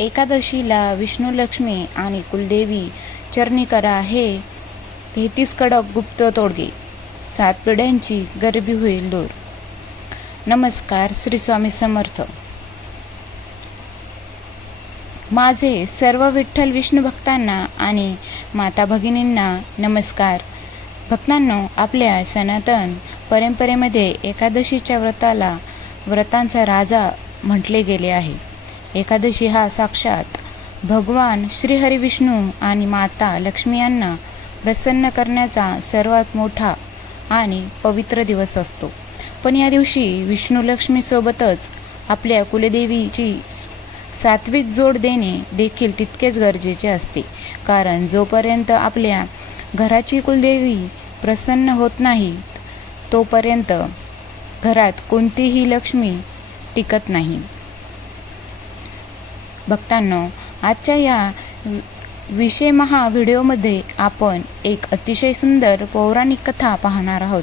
एकादशीला विष्णू, लक्ष्मी आणि कुलदेवी चरणी करा हे 33 कडक गुप्त तोडगे. 7 पिढ्यांची गरिबी होईल दूर. नमस्कार. श्री स्वामी समर्थ. माझे सर्व विठ्ठल विष्णू भक्तांना आणि माता भगिनींना नमस्कार. भक्तांनो, आपल्या सनातन परंपरेमध्ये एकादशीच्या व्रताला व्रतांचा राजा म्हटले गेले आहे. एकादशी हा साक्षात भगवान श्रीहरी विष्णू आणि माता लक्ष्मी यांना प्रसन्न करण्याचा सर्वात मोठा आणि पवित्र दिवस असतो. पण या दिवशी विष्णू लक्ष्मीसोबतच आपल्या कुलदेवीची सात्विक जोड देणे देखील तितकेच गरजेचे असते. कारण जोपर्यंत आपल्या घराची कुलदेवी प्रसन्न होत नाही तोपर्यंत घरात कोणतीही लक्ष्मी टिकत नाही. भक्तांनो, आजच्या या विषय व्हिडिओमध्ये आपण एक अतिशय सुंदर पौराणिक कथा पाहणार आहोत.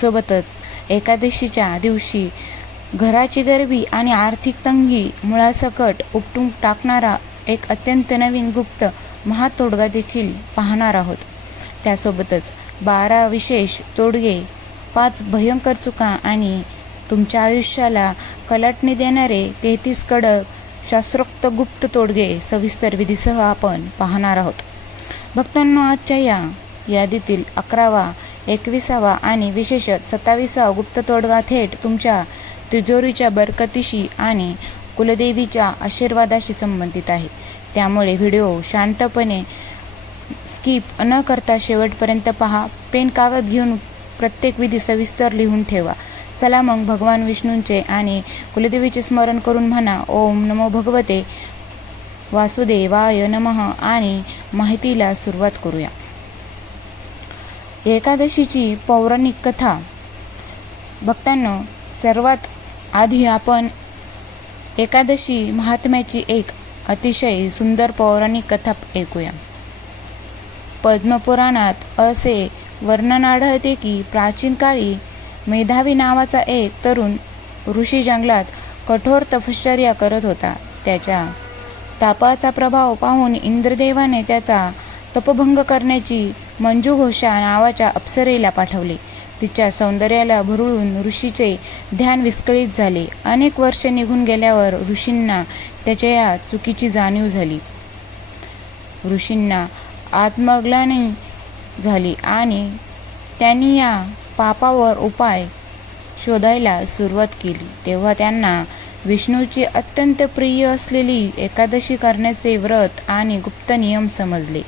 सोबतच एकादशीच्या दिवशी घराची गरिबी आणि आर्थिक तंगी मुळासकट उपटून टाकणारा एक अत्यंत नवीन गुप्त महातोडगा देखील पाहणार आहोत. त्यासोबतच 12 विशेष तोडगे, 5 भयंकर चुका आणि तुमच्या आयुष्याला कलाटणी देणारे 33 कडक शास्त्रोक्त गुप्त तोडगे सविस्तर विधीसह आपण पाहणार आहोत. भक्तांनो, आजच्या या यादीतील 11वा, 21वा आणि विशेषतः 27वा गुप्त तोडगा थेट तुमच्या तिजोरीच्या बरकतीशी आणि कुलदेवीच्या आशीर्वादाशी संबंधित आहे. त्यामुळे व्हिडिओ शांतपणे स्किप न करता शेवटपर्यंत पहा. पेन कागद घेऊन प्रत्येक विधी सविस्तर लिहून ठेवा. चला मग भगवान विष्णूंचे आणि कुलदेवीचे स्मरण करून म्हणा, ओम नमो भगवते वासुदेवाय नमः आणि माहितीला सुरुवात करूया. एकादशीची पौराणिक कथा. भक्तांनो, सर्वात आधी आपण एकादशी महात्म्याची एक अतिशय सुंदर पौराणिक कथा ऐकूया. पद्मपुराणात असे वर्णन आढळते की प्राचीन काळी मेधावी नावाचा एक तरुण ऋषी जंगलात कठोर तपश्चर्या करत होता. त्याच्या तापाचा प्रभाव पाहून इंद्रदेवाने त्याचा तपभंग करण्याची मंजुघोषा नावाच्या अप्सरेला पाठवले. तिच्या सौंदर्याला भुरळून ऋषीचे ध्यान विस्कळीत झाले. अनेक वर्षे निघून गेल्यावर ऋषींना त्याच्या या चुकीची जाणीव झाली. ऋषींना आत्मग्लानी झाली आणि त्यांनी या पापावर उपाय शोधायला सुरुवात केली. तेव्हा त्यांना विष्णूची अत्यंत प्रिय असलेली एकादशी करण्याचे व्रत आणि गुप्त नियम समजले.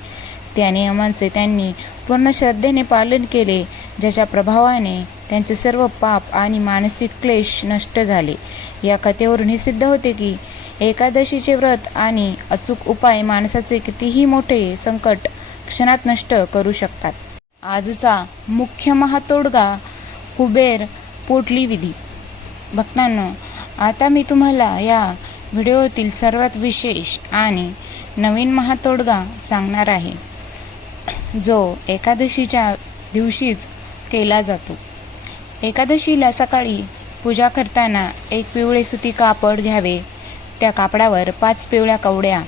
त्या नियमांचे त्यांनी पूर्ण श्रद्धेने पालन केले, ज्याच्या प्रभावाने त्यांचे सर्व पाप आणि मानसिक क्लेश नष्ट झाले. या कथेवरून हे सिद्ध होते की एकादशीचे व्रत आणि अचूक उपाय माणसाचे कितीही मोठे संकट क्षणात नष्ट करू शकतात. आजचा मुख्य महातोडगा कुबेर पोटली विधी. भक्तांनो, आता मी तुम्हाला या व्हिडिओतील सर्वात विशेष आणि नवीन महातोडगा सांगणार आहे, जो एकादशीच्या दिवशीच केला जातो. एकादशीला सकाळी पूजा करताना एक पिवळे सुती कापड घ्यावे. त्या कापडावर 5 पिवळ्या कवड्या,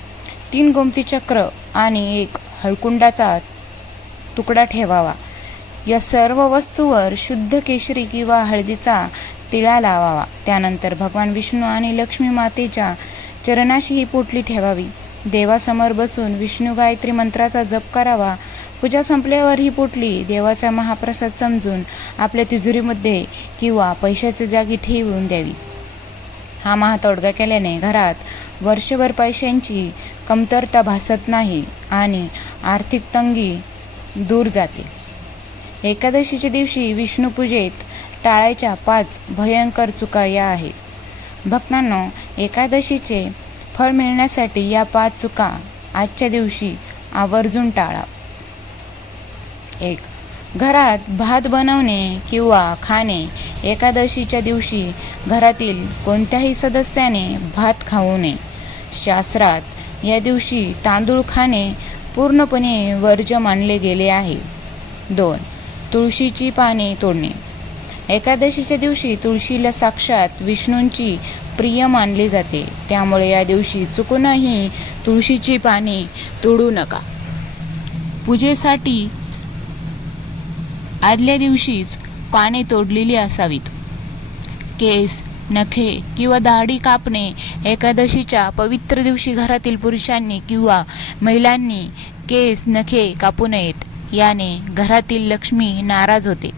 3 गोमती चक्र आणि 1 हळकुंडाचा तुकडा ठेवावा. या सर्व वस्तूवर शुद्ध केशरी किंवा हळदीचा टिळा लावावा. त्यानंतर भगवान विष्णू आणि लक्ष्मी मातेच्या चरणाशी ही पोटली ठेवावी. देवासमोर बसून विष्णू गायत्री मंत्राचा जप करावा. पूजा संपल्यावर ही पोटली देवाचा महाप्रसाद समजून आपल्या तिजोरीमध्ये किंवा पैशाच्या जागी ठेवून द्यावी. हा महातोडगा केल्याने घरात वर्षभर पैशांची कमतरता भासत नाही आणि आर्थिक तंगी दूर जाते. एकादशीच्या दिवशी विष्णू पूजेत टाळायच्या 5 भयंकर चुका या आहेत. भक्तांनो, एकादशीचे फळ मिळण्यासाठी या 5 चुका आजच्या दिवशी आवर्जून टाळा. 1. घरात भात बनवणे किंवा खाणे. एकादशीच्या दिवशी घरातील कोणत्याही सदस्याने भात खाऊ नये. शास्त्रात या दिवशी तांदूळ खाणे पूर्णपणे वर्ज्य मानले गेले आहे. 2. तुळशीची पाने तोडणे. एकादशीच्या दिवशी तुळशीला साक्षात विष्णूंची प्रिय मानले जाते. त्यामुळे या दिवशी चुकूनही तुळशीची पाने तोडू नका. पूजेसाठी आदल्या दिवशीच पाने तोडलेली असावीत. केस, नखे किंवा दाढी कापणे. एकादशीच्या पवित्र दिवशी घरातील पुरुषांनी किंवा महिलांनी केस, नखे कापू नयेत. याने घरातील लक्ष्मी नाराज होते.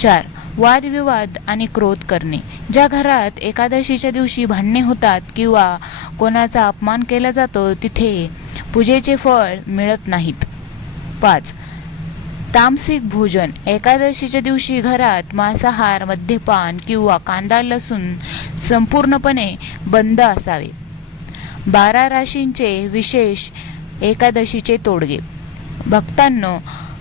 4. वादविवाद आणि क्रोध करणे. ज्या घरात एकादशीच्या दिवशी भांडणे होतात किंवा कोणाचा अपमान केला जातो तिथे पूजेचे फळ मिळत नाहीत. 5. तामसिक भोजन. एकादशीच्या दिवशी घरात मांसाहार, मद्यपान किंवा कांदा लसूण संपूर्णपणे बंद असावे. 12 राशींचे विशेष एकादशीचे तोडगे. भक्तांनो,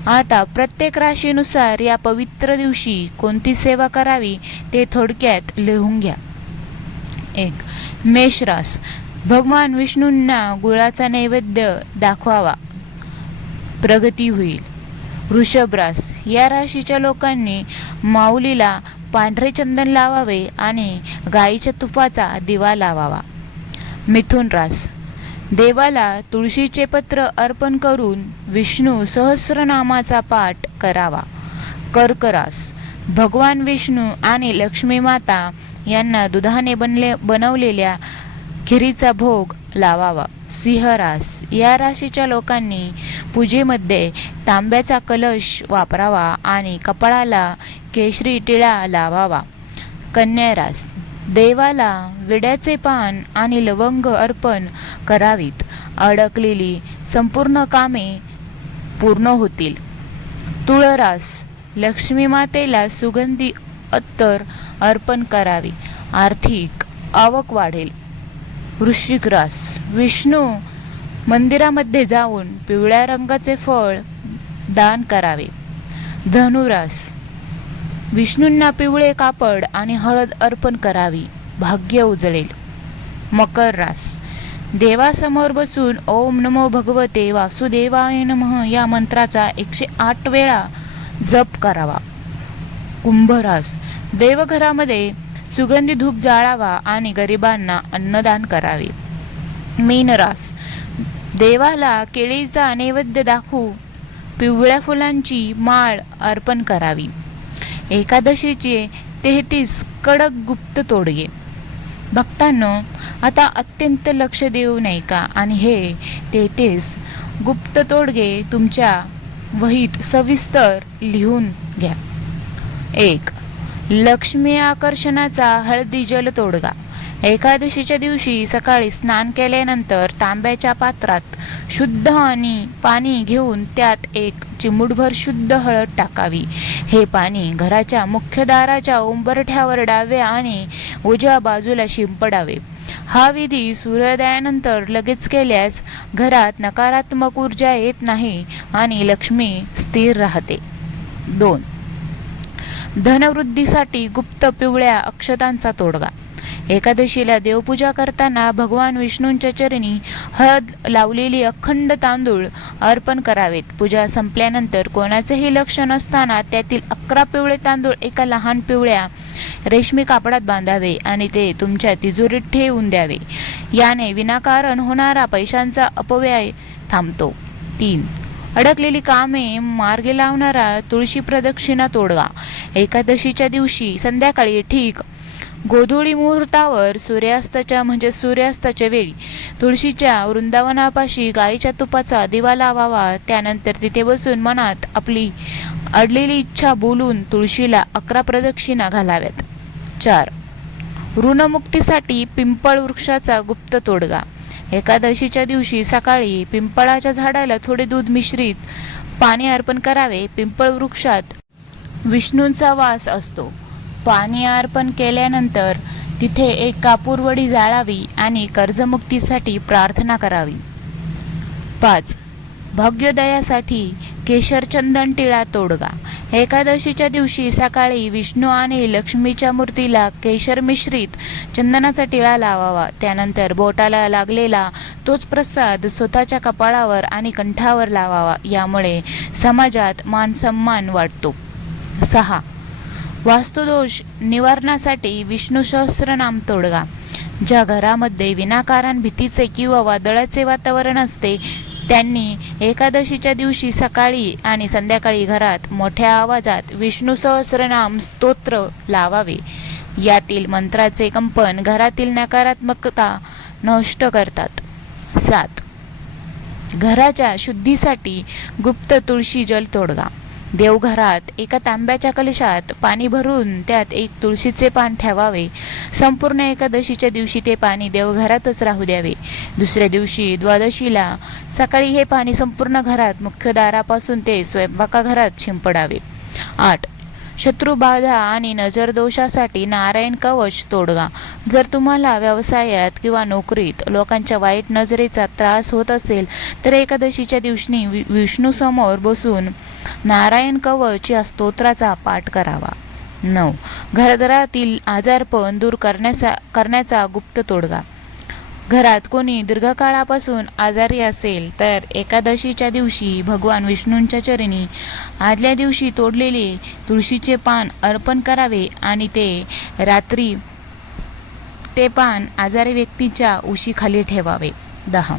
आता प्रत्येक राशीनुसार या पवित्र दिवशी कोणती सेवा करावी ते थोडक्यात लिहून घ्या. 1. मेष रास. भगवान विष्णूंना गुळाचा नैवेद्य दाखवावा, प्रगती होईल. वृषभ रास. या राशीच्या लोकांनी माऊलीला पांढरे चंदन लावावे आणि गाईच्या तुपाचा दिवा लावावा. मिथुन रास. देवाला तुळशीचे पत्र अर्पण करून विष्णू सहस्रनामाचा पाठ करावा. कर्क रास. भगवान विष्णू आणि लक्ष्मी माता यांना दुधाने बनवलेल्या खिरीचा भोग लावावा. सिंह रास. या राशीच्या लोकांनी पूजेमध्ये तांब्याचा कलश वापरावा आणि कपाळाला केशरी टिळा लावावा. कन्या रास. देवाला विड्याचे पान आणि लवंग अर्पण करावीत. अडकलेली संपूर्ण कामे पूर्ण होतील. तुळ रास. लक्ष्मी मातेला सुगंधी अत्तर अर्पण करावे, आर्थिक आवक वाढेल. वृश्चिक रास. विष्णू मंदिरामध्ये जाऊन पिवळ्या रंगाचे फळ दान करावे. धनुरास. विष्णूंना पिवळे कापड आणि हळद अर्पण करावी, भाग्य उजळेल. मकर रास. देवासमोर बसून ओम नमो भगवते वासुदेवाय नमः या मंत्राचा 108 वेळा जप करावा. कुंभ रास. देवघरामध्ये सुगंधी धूप जाळावा आणि गरिबांना अन्नदान करावे. मीन रास. देवाला केळीचा नैवेद्य दाखवू पिवळ्या फुलांची माळ अर्पण करावी. एकादशीचे 33 कडक गुप्त तोडगे. भक्तांनो, आता अत्यंत लक्ष देऊ नये का आणि हे 33 गुप्त तोडगे तुमच्या वहीत सविस्तर लिहून घ्या. 1. लक्ष्मी आकर्षणाचा हळदी जल तोडगा. एकादशीच्या दिवशी सकाळी स्नान केल्यानंतर तांब्याच्या पात्रात शुद्ध आणि पाणी घेऊन त्यात 1 चिमूटभर शुद्ध हळद टाकावी. हे पाणी घराच्या मुख्य दाराच्या उंबरठ्यावर डाव्या आणि उजव्या बाजूला शिंपडावे. हा विधी सूर्योदयानंतर लगेच केल्यास घरात नकारात्मक ऊर्जा येत नाही आणि लक्ष्मी स्थिर राहते. 2. धनवृद्धीसाठी गुप्त पिवळ्या अक्षतांचा तोडगा. एकादशीला देवपूजा करताना भगवान विष्णूंच्या चरणी हळद लावलेली अखंड तांदूळ अर्पण करावेत. पूजा संपल्यानंतर कोणाचेही लक्ष नसताना त्यातील 11 पिवळे तांदूळ एका लहान पिवळ्या रेशमी कापडात बांधावे आणि ते तुमच्या तिजोरीत ठेवून द्यावे. याने विनाकारण होणारा पैशांचा अपव्यय थांबतो. 3. अडकलेली कामे मार्गी लावणारा तुळशी प्रदक्षिणा तोडगा. एकादशीच्या दिवशी संध्याकाळी ठीक गोधुळी मुहूर्तावर सूर्यास्ताच्या वेळी तुळशीच्या वृंदावनापाशी गाईच्या तुपाचा दिवा लावावा. त्यानंतर तिथे बसून मनात आपली अडलेली इच्छा बोलून तुळशीला 11 प्रदक्षिणा घालाव्यात. 4. ऋणमुक्तीसाठी पिंपळ वृक्षाचा गुप्त तोडगा. एकादशीच्या दिवशी सकाळी पिंपळाच्या झाडाला थोडे दूध मिश्रित पाणी अर्पण करावे. पिंपळ वृक्षात विष्णूंचा वास असतो. पाणी अर्पण केल्यानंतर तिथे 1 कापूरवडी जाळावी आणि कर्जमुक्तीसाठी प्रार्थना करावी. 5. भाग्योदयासाठी केशर चंदन टिळा तोडगा. एकादशीच्या दिवशी सकाळी विष्णू आणि लक्ष्मीच्या मूर्तीला केशर मिश्रित चंदनाचा टिळा लावावा. त्यानंतर बोटाला लागलेला तोच प्रसाद स्वतःच्या कपाळावर आणि कंठावर लावावा. यामुळे समाजात मानसन्मान वाढतो. 6. वास्तुदोष निवारणासाठी विष्णू सहस्रनाम तोडगा. ज्या घरामध्ये विनाकारण भीतीचे किंवा वादळाचे वातावरण असते त्यांनी एकादशीच्या दिवशी सकाळी आणि संध्याकाळी घरात मोठ्या आवाजात विष्णू सहस्रनाम स्तोत्र लावावे. यातील मंत्राचे कंपन घरातील नकारात्मकता नष्ट करतात. 7. घराच्या शुद्धीसाठी गुप्त तुळशी जल तोडगा. देवघरात एका तांब्याच्या कलशात पाणी भरून त्यात एक तुळशीचे पान ठेवावे. संपूर्ण एकादशीच्या दिवशी ते पाणी देवघरातच राहू द्यावे. दुसऱ्या दिवशी द्वादशीला सकाळी हे पाणी संपूर्ण घरात मुख्य दारापासून ते स्वयंपाकघरात शिंपडावे. 8. शत्रुबाधा आणि नजरदोषासाठी नारायण कवच तोडगा. जर तुम्हाला व्यवसायात किंवा नोकरीत लोकांच्या वाईट नजरेचा त्रास होत असेल तर एकादशीच्या दिवशी विष्णूसमोर बसून नारायण कवच या स्तोत्राचा पाठ करावा. 9. घरातील आजारपण दूर करण्याचा गुप्त तोडगा. घरात कोणी दीर्घकाळापासून आजारी असेल तर एकादशीच्या दिवशी भगवान विष्णूंच्या चरणी आदल्या दिवशी तोडलेले तुळशीचे पान अर्पण करावे आणि ते रात्री ते पान आजारी व्यक्तीच्या उशीखाली ठेवावे. 10.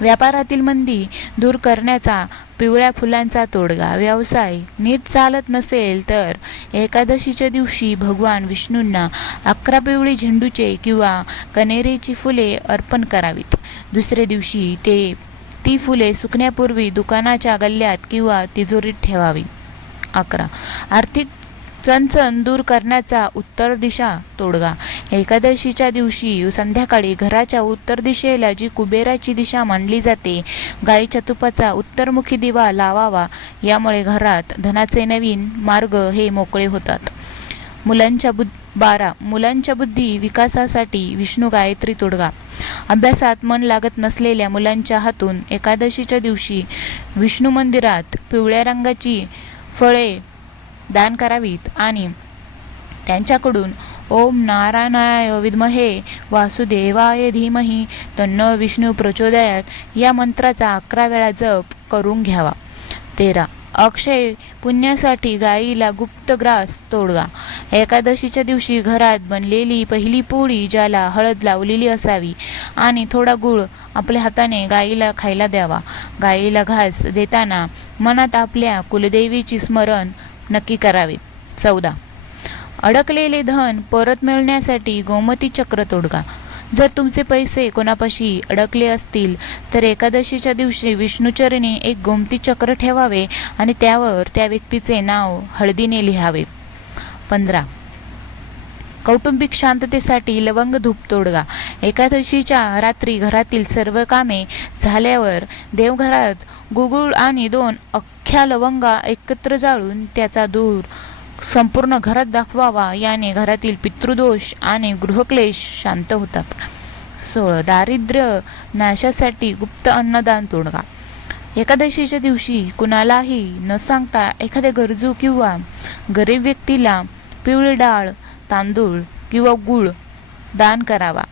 व्यापारातील मंदी दूर करण्याचा पिवळ्या फुलांचा तोडगा. व्यवसाय नीट चालत नसेल तर एकादशीच्या दिवशी भगवान विष्णूंना 11 पिवळी झेंडूचे किंवा कनेरीची फुले अर्पण करावीत. दुसऱ्या दिवशी ती फुले सुकण्यापूर्वी दुकानाच्या गल्ल्यात किंवा तिजोरीत ठेवावी. 11. आर्थिक चणचण दूर करण्याचा उत्तर दिशा तोडगा. एकादशीच्या दिवशी संध्याकाळी घराच्या उत्तर दिशेला जी कुबेराची दिशा मानली जाते गायीच्या तुपाचा उत्तरमुखी दिवा लावावा. यामुळे घरात धनाचे नवीन मार्ग हे मोकळे होतात. 12. मुलांच्या बुद्धी विकासासाठी विष्णू गायत्री तोडगा. अभ्यासात मन लागत नसलेल्या मुलांच्या हातून एकादशीच्या दिवशी विष्णू मंदिरात पिवळ्या रंगाची फळे दान करावीत आणि त्यांच्याकडून ओम नारायणाय विद्महे वासुदेवाय धीमहि तन्नो विष्णू प्रचोदयात या मंत्राचा 11 वेळा जप करून घ्यावा. 13. अक्षय पुण्यासाठी गायीला गुप्त ग्रास तोडगा. एकादशीच्या दिवशी घरात बनलेली पहिली पोळी ज्याला हळद लावलेली असावी आणि थोडा गूळ आपल्या हाताने गायीला खायला द्यावा. गायीला घास देताना मनात आपल्या कुलदेवीची स्मरण नक्की करावे. 14. अडकलेले धन परत मिळण्यासाठी गोमती चक्र तोडगा. जर तुमचे पैसे कोणापाशी अडकले असतील तर एकादशीच्या दिवशी विष्णूचरणी एक गोमती चक्र ठेवावे आणि त्यावर त्या व्यक्तीचे नाव हळदीने लिहावे. 15. कौटुंबिक शांततेसाठी लवंग धूप तोडगा. एकादशीच्या रात्री घरातील सर्व कामे झाल्यावर देवघरात गुगुळ आणि 2 अख्ख्या लवंगा एकत्र जाळून त्याचा धूर संपूर्ण घरात दाखवावा. याने घरातील पितृदोष आणि गृहक्लेश शांत होतात. 16. दारिद्र्य नाशासाठी गुप्त अन्नदान तोडगा. एकादशीच्या दिवशी कुणालाही न सांगता एखाद्या गरजू किंवा गरीब व्यक्तीला पिवळी डाळ, तांदूळ किंवा गूळ दान करावा.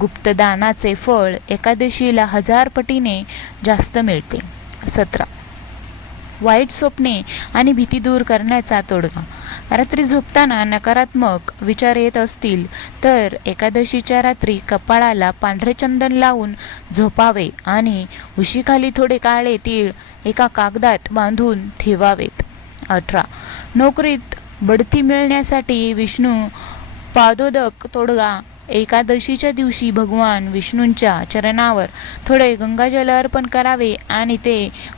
गुप्त दानाचे फळ एकादशीला 1000 पटीने जास्त मिळते. 17. वाईट स्वप्ने आणि भीती दूर करण्याचा तोडगा. रात्री झोपताना नकारात्मक विचार येत असतील तर एकादशीच्या रात्री कपाळाला पांढरे चंदन लावून झोपावे आणि उशीखाली थोडे काळे तीळ एका कागदात बांधून ठेवावेत. 18. नोकरीत बढती मिळण्यासाठी विष्णू पादोदक तोडगा. एकादशीच्या दिवशी भगवान विष्णूंच्या चरणावर थोडे गंगाजल अर्पण करावे आणि ते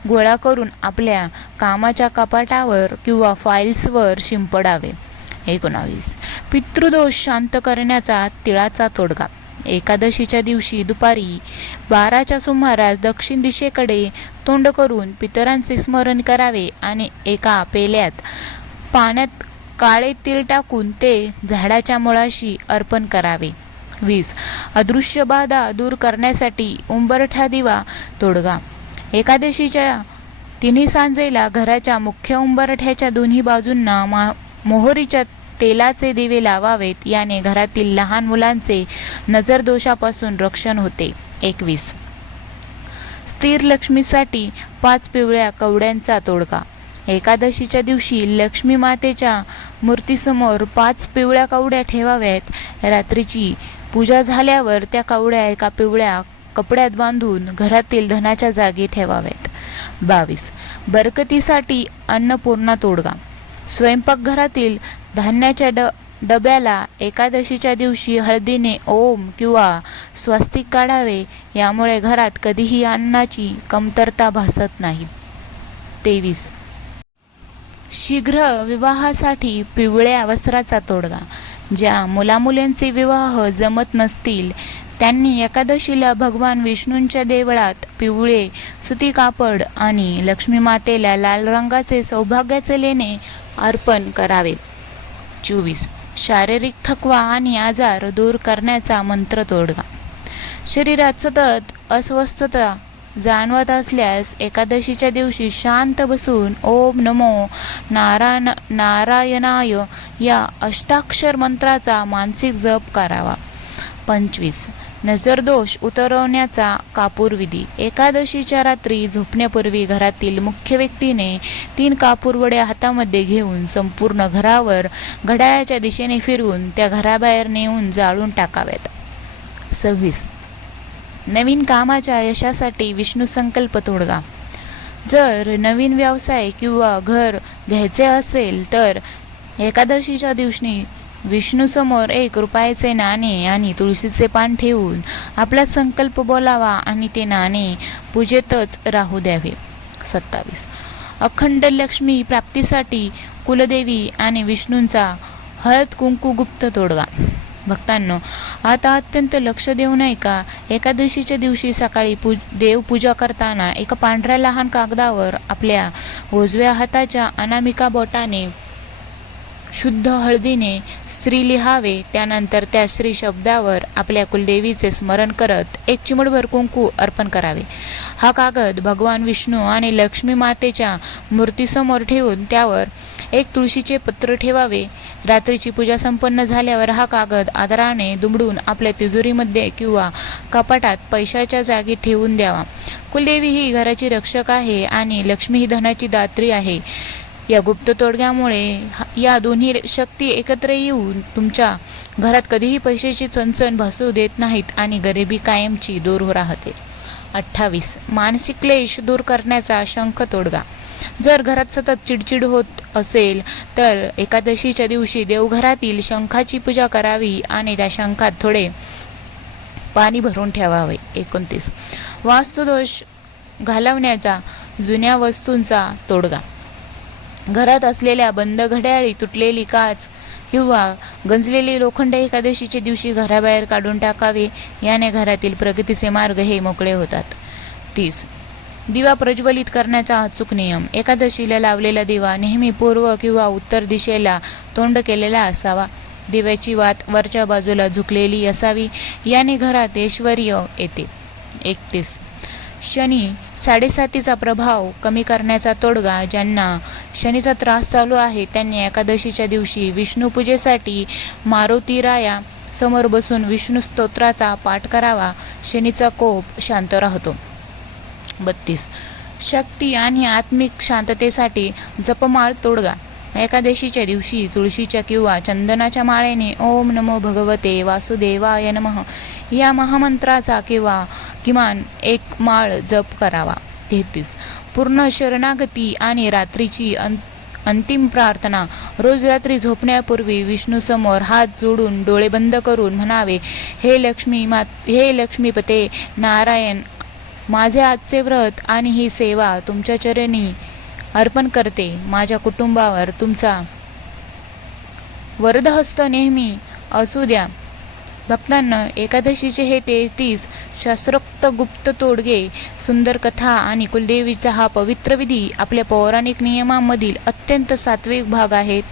गोळा करून आपल्या कामाच्या कपाटावर किंवा फाईल्सवर शिंपडावे. 19. पितृदोष शांत करण्याचा तिळाचा तोडगा. एकादशीच्या दिवशी दुपारी 12च्या सुमारास दक्षिण दिशेकडे तोंड करून पितरांचे स्मरण करावे आणि एका पेल्यात पाण्यात काळे तीळ टाकून ते झाडाच्या मुळाशी अर्पण करावे. 20. अदृश्य बाधा दूर करण्यासाठी उंबरठा दिवा तोडगा. एकादशीच्या तिन्ही सांजेला घराच्या मुख्य उंबरठ्याच्या दोन्ही बाजूंना मोहरीच्या तेलाचे दिवे लावावेत. याने घरातील लहान मुलांचे नजरदोषापासून रक्षण होते. 21. स्थिर लक्ष्मीसाठी 5 पिवळ्या कवड्यांचा तोडगा. एकादशीच्या दिवशी लक्ष्मी मातेच्या मूर्तीसमोर 5 पिवळ्या कवड्या ठेवाव्यात. रात्रीची पूजा झाल्यावर त्या कवड्या एका पिवळ्या कपड्यात बांधून घरातील धनाच्या जागी ठेवाव्यात. 22. बरकतीसाठी अन्नपूर्णा तोडगा. स्वयंपाकघरातील धान्याच्या डब्याला एकादशीच्या दिवशी हळदीने ओम किंवा स्वस्तिक काढावे. यामुळे घरात कधीही अन्नाची कमतरता भासत नाही. 23. शीघ्र विवाहासाठी पिवळ्या वस्त्राचा तोडगा. ज्या मुलामुलींचे विवाह जमत नसतील त्यांनी एकादशीला भगवान विष्णूंच्या देवळात पिवळे सुती कापड आणि लक्ष्मी मातेला लाल रंगाचे सौभाग्याचे लेणे अर्पण करावे. 24. शारीरिक थकवा आणि आजार दूर करण्याचा मंत्र तोडगा. शरीरात सतत अस्वस्थता जाणवत असल्यास एकादशीच्या दिवशी शांत बसून ओम नमो नारायणाय या अष्टाक्षर मंत्राचा मानसिक जप करावा. 25. नजरदोष उतरवण्याचा कापूर विधी. एकादशीच्या रात्री झोपण्यापूर्वी घरातील मुख्य व्यक्तीने 3 कापूरवड्या हातामध्ये घेऊन संपूर्ण घरावर घड्याळाच्या दिशेने फिरवून त्या घराबाहेर नेऊन जाळून टाकाव्यात. 26. नवीन कामाच्या यशासाठी विष्णू संकल्प तोडगा. जर नवीन व्यवसाय किंवा घर घ्यायचे असेल तर एकादशीच्या दिवशी विष्णूसमोर 1 रुपयाचे नाणे आणि तुळशीचे पान ठेवून आपला संकल्प बोलावा आणि ते नाणे पूजेतच राहू द्यावे. 27. अखंड लक्ष्मी प्राप्तीसाठी कुलदेवी आणि विष्णूंचा हळद कुंकू गुप्त तोडगा. भक्तांनो, आता अत्यंत लक्ष देऊन ऐका. एकादशीच्या दिवशी सकाळी देवपूजा करताना एका पांढऱ्या लहान कागदावर आपल्या उजव्या हाताच्या अनामिका बोटाने शुद्ध हळदीने श्री लिहावे. त्यानंतर त्या श्री शब्दावर आपल्या कुलदेवीचे स्मरण करत 1 चिमूटभर कुंकू अर्पण करावे. हा कागद भगवान विष्णू आणि लक्ष्मी मातेच्या मूर्तीसमोर ठेवून त्यावर 1 तुळशीचे पत्र ठेवावे. रात्रीची पूजा संपन्न झाल्यावर हा कागद आदराने दुमडून आपल्या तिजोरीमध्ये किंवा कपाटात पैशाच्या जागी ठेवून द्यावा. कुलदेवी ही घराची रक्षक आहे आणि लक्ष्मी ही धनाची दात्री आहे. या गुप्त तोडग्यामुळे या दोन्ही शक्ती एकत्र येऊन तुमच्या घरात कधीही पैशाची चणचण भासू देत नाहीत आणि गरिबी कायमची दूर राहते. 28. मानसिक क्लेश दूर करण्याचा शंख तोडगा. जर घरात सतत चिडचिड होत असेल तर एकादशीच्या दिवशी देवघरातील शंखाची पूजा करावी आणि त्या शंखात थोडे पाणी भरून ठेवावे. 29. वास्तुदोष घालवण्याचा जुन्या वस्तूंचा तोडगा. घरात असलेल्या बंद घड्याळी, तुटलेली काच किंवा गंजलेली लोखंड एकादशीच्या दिवशी घराबाहेर काढून टाकावे. याने घरातील प्रगतीचे मार्ग हे मोकळे होतात. 30. दिवा प्रज्वलित करण्याचा अचूक नियम. एकादशीला लावलेला दिवा नेहमी पूर्व किंवा उत्तर दिशेला तोंड केलेला असावा. दिव्याची वात वरच्या बाजूला झुकलेली असावी. याने घरात ऐश्वर्य येते. 31. शनी 7.5चा प्रभाव कमी करण्याचा तोडगा. ज्यांना शनीचा त्रास चालू आहे त्यांनी एकादशीच्या दिवशी विष्णू पूजेसाठी मारुतीराया समोर बसून विष्णू स्तोत्राचा पाठ करावा. शनीचा कोप शांत राहतो. 32. शक्ती आणि आत्मिक शांततेसाठी जपमाळ तोडगा. एकादशीच्या दिवशी तुळशीच्या किंवा चंदनाच्या माळेने ओम नमो भगवते वासुदेवाय नमः या महामंत्राचा किमान 1 माळ जप करावा. 33. पूर्ण शरणागती आणि रात्रीची अंतिम प्रार्थना. रोज रात्री झोपण्यापूर्वी विष्णूसमोर हात जोडून डोळे बंद करून म्हणावे, हे लक्ष्मीपते नारायण, माझे आजचे व्रत आणि ही सेवा तुमच्या चरणी अर्पण करते. माझ्या कुटुंबावर तुमचा वरदहस्त नेहमी असू द्या. भक्तांनो, एकादशीचे हे 33 शास्त्रोक्त गुप्त तोडगे, सुंदर कथा आणि कुलदेवीचा हा पवित्र विधी आपल्या पौराणिक नियमांमधील अत्यंत सात्विक भाग आहेत.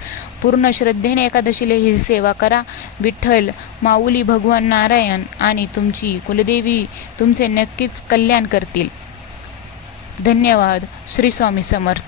पूर्ण श्रद्धेने एकादशीला ही सेवा करा. विठ्ठल, माऊली, भगवान नारायण आणि तुमची कुलदेवी तुमचे नक्कीच कल्याण करतील. धन्यवाद. श्री स्वामी समर्थ.